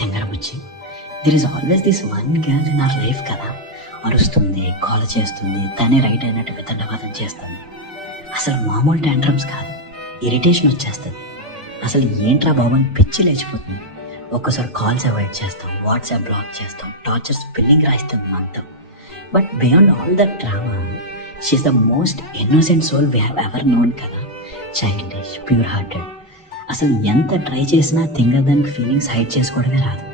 తెంగరబుచ్చి. There is always this one girl in our life కదా, అరుస్తుంది, call చేస్తుంది, తనే రైట్ అయినట్టు వితండవాదం చేస్తుంది. అసలు మామూలు ట్యాంట్రమ్స్ కాదు, ఇరిటేషన్ వచ్చేస్తుంది. అసలు ఏంట్రా బాబు అని పిచ్చి లేచిపోతుంది. ఒక్కసారి కాల్స్ అవాయిడ్ చేస్తాం, వాట్సాప్ బ్లాక్ చేస్తాం, టార్చర్ స్పెల్లింగ్ రాయిస్తుంది మనతో. But beyond all that drama, she's the most innocent soul we have ever known కదా. Childish, pure hearted. అసలు ఎంత ట్రై చేసినా దానికి ఫీలింగ్స్ హైడ్ చేసుకోవడమే రాదు.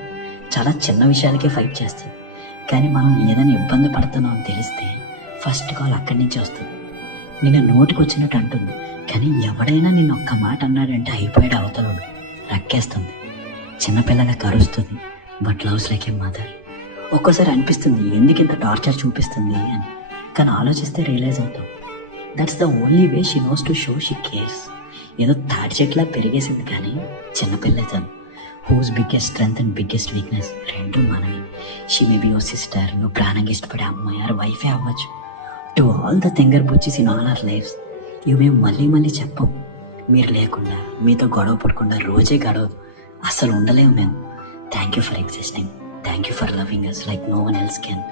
చాలా చిన్న విషయాలకే ఫైట్ చేస్తుంది. కానీ మనం ఏదైనా ఇబ్బంది పడుతున్నాం అని తెలిస్తే ఫస్ట్ కాల్ అక్కడి నుంచి వస్తుంది. నిన్న నోటికి వచ్చినట్టు అంటుంది, కానీ ఎవడైనా నిన్న ఒక్క మాట అన్నాడంటే అయిపోయాడు అవతలడు. రక్కేస్తుంది, చిన్నపిల్లగా కరుస్తుంది. But loves like a mother. ఒక్కోసారి అనిపిస్తుంది ఎందుకు ఇంత టార్చర్ చూపిస్తుంది అని, కానీ ఆలోచిస్తే రియలైజ్ అవుతాం that's the only way she knows to show she cares. ఏదో తాడి చెట్లా పెరిగేసింది కానీ చిన్నపిల్ల తను. Whose biggest strength and biggest weakness రెండు మనవి. She may be your sister, నువ్వు ప్రాణంగా ఇష్టపడే అమ్మాయి ఆర్ వైఫే అవ్వచ్చు. టు ఆల్ ద తెంగర్ బుచ్చిస్ ఇన్ ఆల్ అవర్ లైఫ్స్, ఇవి మేము మళ్ళీ చెప్పం. మీరు లేకుండా, మీతో గొడవ పడకుండా రోజే గడవదు, అస్సలు ఉండలేము మేము. Thank you for existing, thank you for loving us like no one else can.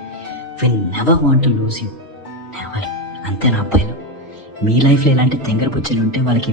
We never want to lose you, never. అంతే నా అబ్బాయిలు. మీ లైఫ్లో ఇలాంటి తెంగర బుచ్చులు ఉంటే వాళ్ళకి